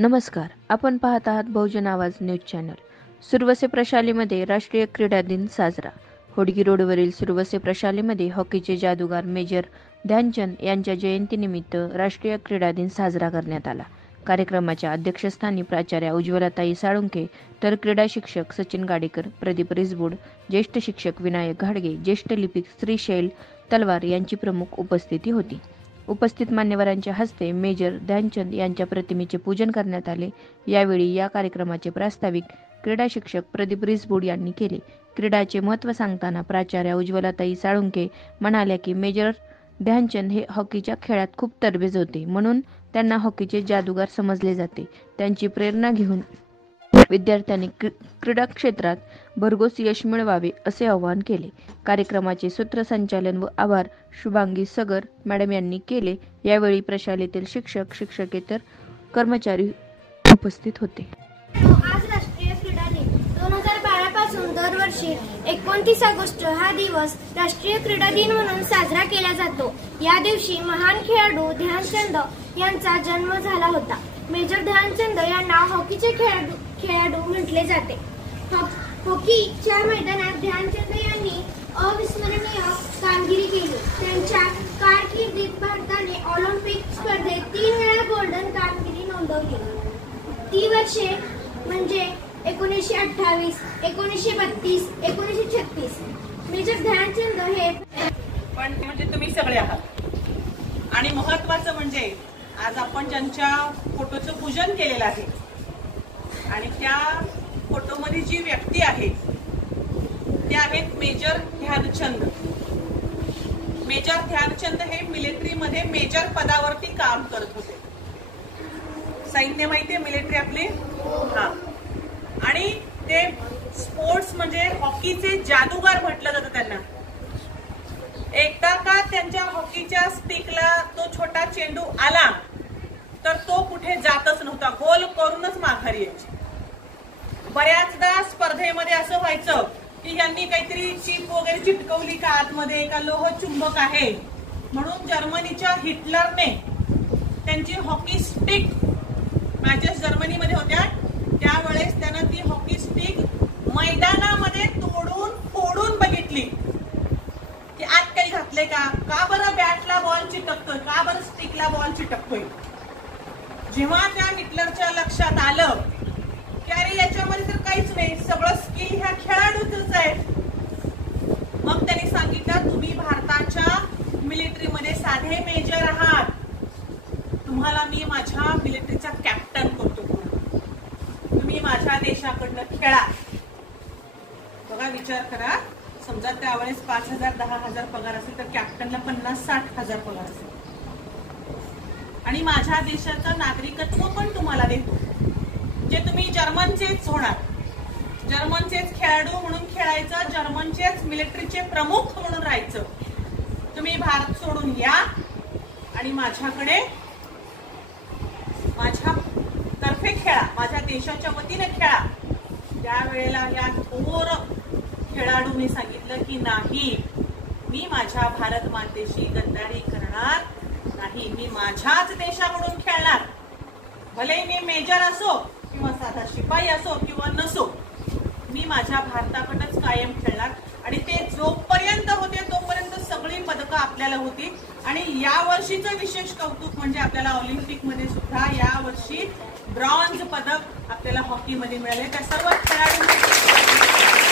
नमस्कार, आपण पाहत आहात बहुजन आवाज न्यूज चॅनल। सुरवसे प्रशालेमध्ये राष्ट्रीय क्रीडा दिन साजरा। होडगी रोडवरील सुरवसे प्रशालेमध्ये हॉकीचे जादूगार मेजर ध्यानचंद यांच्या जयंतीनिमित्त राष्ट्रीय क्रीडा दिन साजरा करण्यात आला। कार्यक्रमाच्या अध्यक्षस्थानी प्राचार्या उज्ज्वलाताई साळुंखे, तर क्रीडा शिक्षक सचिन गाडेकर, प्रदीप रिसबूड, ज्येष्ठ शिक्षक विनायक घाडगे, ज्येष्ठ लिपिक श्रीशैल तलवार यांची प्रमुख उपस्थिती होती। उपस्थित मान्यवरांच्या हस्ते मेजर ध्यानचंद यांच्या प्रतिमेचे पूजन करण्यात आले। यावेळी या कार्यक्रमाचे प्रास्ताविक क्रीडा शिक्षक प्रदीप रिसबूड यांनी केले। क्रीडाचे महत्त्व सांगताना प्राचार्या उज्ज्वलाताई साळुंखे म्हणाल्या की मेजर ध्यानचंद हे हॉकीच्या खेळात खूप तरबेज होते, म्हणून त्यांना हॉकीचे जादूगार समजले जाते। त्यांची प्रेरणा घेऊन विद्यार्थ्यांनी क्रीडा क्षेत्रात भरघोस यश मिळवावे असे आवाहन केले। कार्यक्रमाचे सूत्रसंचालन व आभार शुभांगी सगर मॅडम यांनी केले। यावेळी प्रशालेतील शिक्षक शिक्षकेतर कर्मचारी उपस्थित होते। आज राष्ट्रीय क्रीडा दिन 2012 पासून दरवर्षी 29 ऑगस्ट हा दिवस राष्ट्रीय क्रीडा दिन म्हणून साजरा केला जातो। या दिवशी महान खेळाडू ध्यानचंद यांचा जन्म झाला होता। मेजर ध्यानचंद यांना हॉकीचे खेळाडू म्हटले जाते। हॉकीच्या मैदानात ध्यानचंद यांनी अविस्मरणीय कामगिरी केली। त्यांच्या कारकिर्दीत भारताने ऑलिम्पिक स्पर्धेत 3 वेळा गोल्डन कामगिरी नोंदवली। ती वर्षे म्हणजे 1928, 1932, 1936। मेजर ध्यानचंद हे पण म्हणजे तुम्ही सगळे आहात, आणि महत्त्वाचं म्हणजे आज आपण ज्यांच्या फोटोचं पूजन केलेलं आहे आणि त्या फोटोमध्ये जी व्यक्ती आहे ते आहेत मेजर ध्यानचंद। मेजर ध्यानचंद हे मिलिटरीमध्ये मेजर पदावरती काम करत होते। सैन्य माहितीये मिलिटरी आपली, आणि ते स्पोर्ट्स म्हणजे हॉकीचे जादूगार म्हटलं जातं त्यांना। एकदा का त्यांच्या हॉकीच्या स्टिकला तो छोटा चेंडू आला तर तो कुठे जातच नव्हता, गोल करूनच माघारी यायची। बऱ्याचदा स्पर्धेमध्ये असं व्हायचं की यांनी काहीतरी चिप वगैरे चिटकवली का आतमध्ये, का लोह चुंबक आहे म्हणून जर्मनीच्या हिटलरने त्यांची हॉकी स्टिक, मॅचेस जर्मनीमध्ये होत्या त्यावेळेस त्यानं ती हॉकी स्टिक मैदानामध्ये तोडून फोडून बघितली की आत काही घातले का बरं बॅटला बॉल चिटकतोय, का बरं स्टिकला बॉल चिटकतोय। जेव्हा त्या हिटलरच्या लक्षात आलं की अरे याच्यामध्ये तर काहीच नाही, सगळं स्किल ह्या खेळाडूच आहे, मग त्यांनी सांगितलं तुम्ही भारताच्या मिलिटरीमध्ये साधे मेजर आहात, तुम्हाला मी माझ्या मिलिटरीचा कॅप्टन करतो, तुम्ही माझ्या देशाकडनं खेळा। बघा विचार करा, समजा त्यावेळेस 5,000 10,000 पगार असेल तर कॅप्टनला 50-60 हजार पगार असेल, आणि माझ्या देशाचं नागरिकत्व पण तुम्हाला देतो, जे तुम्ही जर्मनचेच होणार, जर्मनचेच खेळाडू म्हणून खेळायचं, जर्मनचेच मिलिटरीचे प्रमुख म्हणून राहायचं। तुम्ही भारत सोडून या आणि माझ्याकडे माझ्या तर्फे खेळा, माझ्या देशाच्या वतीने खेळा। त्यावेळेला या थोर खेळाडूने सांगितलं की नाही, मी माझ्या भारत मातेशी गद्दारी करणार नाही, मी माझ्याच देशाकडून खेळणार, भले मी मेजर असो किंवा साधा शिपाई असो किंवा नसो, मी माझ्या भारताकडनंच कायम खेळणार। आणि ते जोपर्यंत होते तोपर्यंत सगळी पदकं आपल्याला होती। आणि या वर्षीचं विशेष कौतुक म्हणजे आपल्याला ऑलिम्पिकमध्ये सुद्धा या वर्षी ब्रॉन्झ पदक आपल्याला हॉकीमध्ये मिळाले। त्या सर्व खेळाडूंना